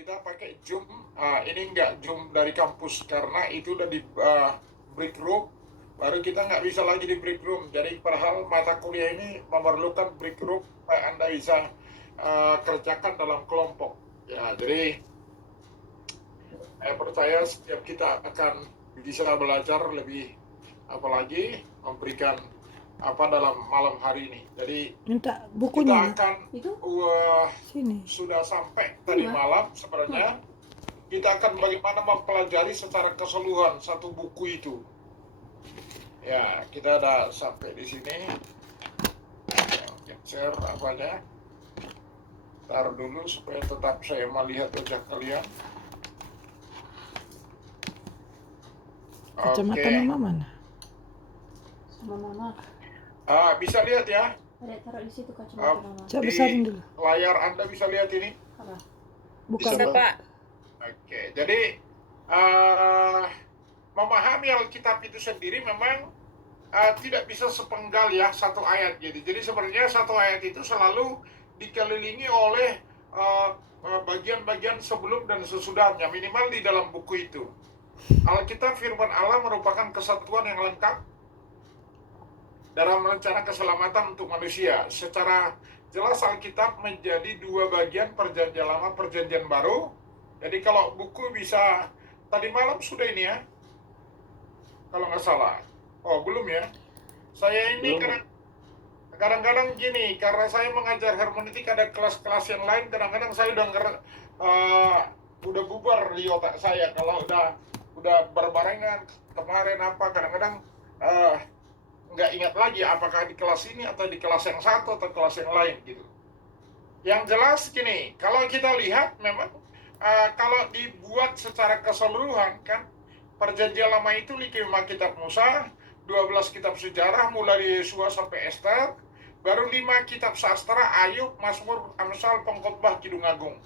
kita pakai Zoom. Ini nggak Zoom dari kampus karena itu udah di break room, baru kita nggak bisa lagi di break room. Jadi padahal mata kuliah ini memerlukan break room supaya Anda bisa kerjakan dalam kelompok. Ya, jadi saya percaya setiap kita akan bisa belajar lebih, apalagi memberikan apa dalam malam hari ini. Jadi Minta kita bukunya. akan Sini. sudah sampai tadi malam sebenarnya. Kita akan bagaimana mempelajari secara keseluruhan satu buku itu. Ya, kita ada sampai di sini. Share apanya. Taruh dulu supaya tetap saya melihat wajah kalian. Kacamata Oke. mama mana? Sama mama. Bisa lihat ya. Ada taruh di situ kacamata mama. Coba Di besarin dulu. layar Anda bisa lihat ini. Apa? Bukan. Bisa, Pak. Oke, jadi memahami Alkitab itu sendiri memang tidak bisa sepenggal ya satu ayat gitu. Jadi sebenarnya satu ayat itu selalu dikelilingi oleh bagian-bagian sebelum dan sesudahnya, minimal di dalam buku itu. Alkitab firman Allah merupakan kesatuan yang lengkap dalam rencana keselamatan untuk manusia. Secara jelas Alkitab menjadi dua bagian, perjanjian lama, perjanjian baru. Jadi kalau buku bisa, tadi malam sudah ini ya, kalau nggak salah. Oh, belum ya. Saya ini kadang-kadang gini, karena saya mengajar hermeneutik, ada kelas-kelas yang lain, kadang-kadang saya udah bubar di otak saya. Kalau udah berbarengan kemarin apa, kadang-kadang nggak ingat lagi apakah di kelas ini atau di kelas yang satu atau kelas yang lain gitu. Yang jelas gini, kalau kita lihat memang kalau dibuat secara keseluruhan kan, perjanjian lama itu 5 kitab Musa, 12 kitab sejarah mulai dari Yesua sampai Ester, baru 5 kitab sastra, Ayub, Mazmur, Amsal, Pengkhotbah, Kidung Agung.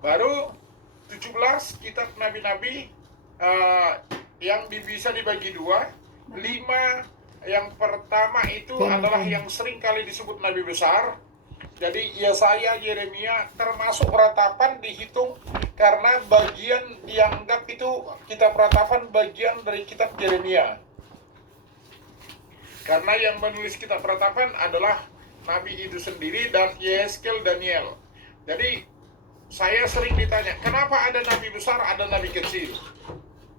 Baru 17 kitab nabi-nabi yang bisa dibagi dua. 5 yang pertama itu adalah yang sering kali disebut nabi besar. Jadi Yesaya, Yeremia termasuk ratapan dihitung karena bagian dianggap itu kitab ratapan bagian dari kitab Yeremia. Karena yang menulis kitab ratapan adalah nabi itu sendiri dan Yehezkel, Daniel. Jadi saya sering ditanya, kenapa ada nabi besar, ada nabi kecil?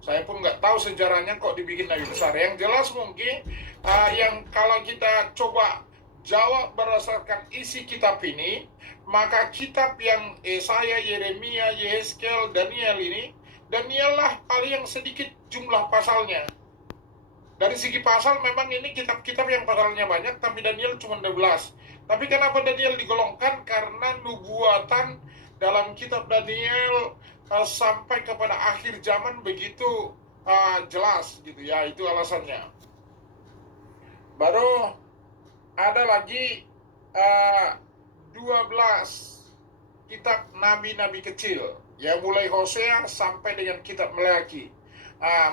Saya pun nggak tahu sejarahnya kok dibikin nabi besar. Yang jelas mungkin yang kalau kita coba jawab berdasarkan isi kitab ini, maka kitab yang Yesaya, Yeremia, Yehezkel, Daniel ini, Daniel lah paling yang sedikit jumlah pasalnya. Dari segi pasal memang ini kitab-kitab yang pasalnya banyak, tapi Daniel cuma 12. Tapi kenapa Daniel digolongkan? Karena nubuatan dalam kitab Daniel sampai kepada akhir zaman begitu jelas gitu ya, itu alasannya. Baru ada lagi 12 kitab nabi-nabi kecil yang mulai Hosea sampai dengan kitab Maleakhi.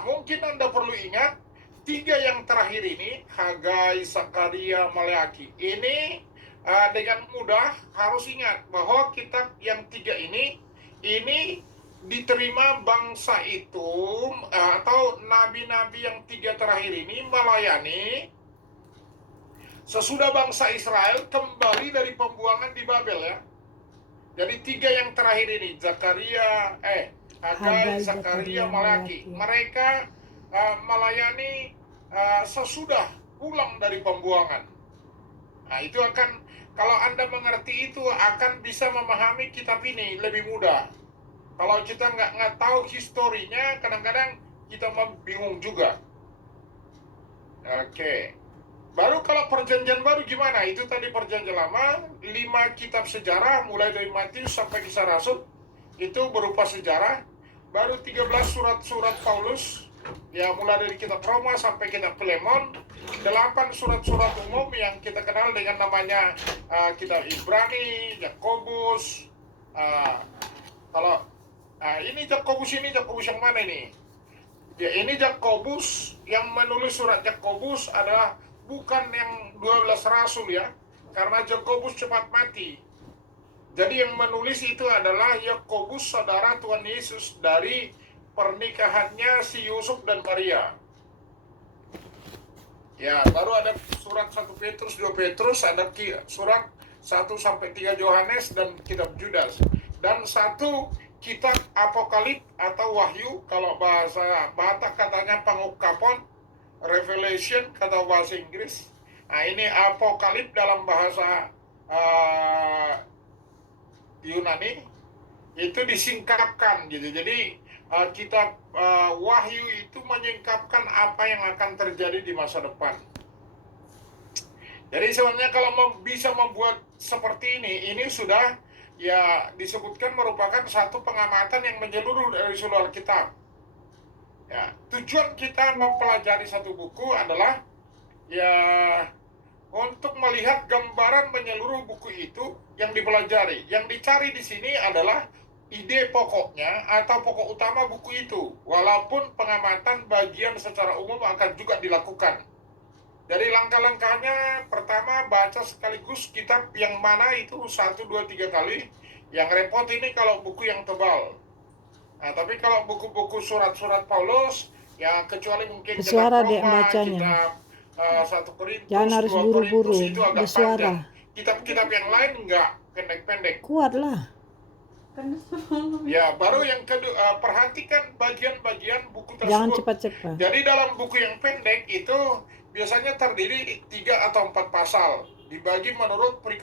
Mungkin Anda perlu ingat 3 yang terakhir ini, Hagai, Zakaria, Maleakhi. Ini dengan mudah harus ingat bahwa kitab yang 3 ini diterima bangsa itu atau nabi-nabi yang 3 terakhir ini melayani sesudah bangsa Israel kembali dari pembuangan di Babel ya. Jadi 3 yang terakhir ini, Hagai, Zakaria, Maleakhi, mereka melayani sesudah pulang dari pembuangan. Nah, itu akan, kalau Anda mengerti itu akan bisa memahami kitab ini lebih mudah. Kalau kita nggak tahu historinya, kadang-kadang kita bingung juga. Oke. Baru kalau perjanjian baru gimana? Itu tadi perjanjian lama, 5 kitab sejarah mulai dari Matius sampai Kisah Rasul itu berupa sejarah. Baru 13 surat-surat Paulus, ya mulai dari kitab Roma sampai kitab Filemon. 8 surat-surat umum yang kita kenal dengan namanya kitab Ibrani, Yakobus. Ini Yakobus yang mana ini? Ya, ini Yakobus yang menulis surat Yakobus adalah bukan yang 12 rasul ya, karena Yakobus cepat mati. Jadi yang menulis itu adalah Yakobus, saudara Tuhan Yesus, dari pernikahannya si Yusuf dan Maria. Ya, baru ada surat 1 Petrus, 2 Petrus, ada surat 1 sampai 3 Yohanes dan kitab Judas. Dan satu kitab Apokalip atau Wahyu, kalau bahasa Batak katanya pengungkapan, Revelation kata bahasa Inggris. Nah, ini Apokalip dalam bahasa Yunani itu disingkapkan gitu. Jadi kitab Wahyu itu menyingkapkan apa yang akan terjadi di masa depan. Jadi sebenarnya kalau bisa membuat seperti ini sudah ya disebutkan merupakan satu pengamatan yang menyeluruh dari seluruh Alkitab. Ya, tujuan kita mempelajari satu buku adalah ya untuk melihat gambaran menyeluruh buku itu yang dipelajari. Yang dicari di sini adalah ide pokoknya atau pokok utama buku itu. Walaupun pengamatan bagian secara umum akan juga dilakukan. Dari langkah-langkahnya, pertama baca sekaligus kitab yang mana itu 1, 2, 3 kali. Yang repot ini kalau buku yang tebal. Nah, tapi kalau buku-buku surat-surat Paulus, ya kecuali mungkin Bersuara kitab dek Roma, bacanya. kitab 1 Korintus, Jangan harus 2 buru-buru, Korintus itu agak bersuara. panjang. Kitab-kitab yang lain enggak, pendek-pendek. Kuat lah. Karena semua Ya, baru yang kedua, perhatikan bagian-bagian buku tersebut. Jangan cepat-cepat. Jadi dalam buku yang pendek itu biasanya terdiri 3 atau 4 pasal, dibagi menurut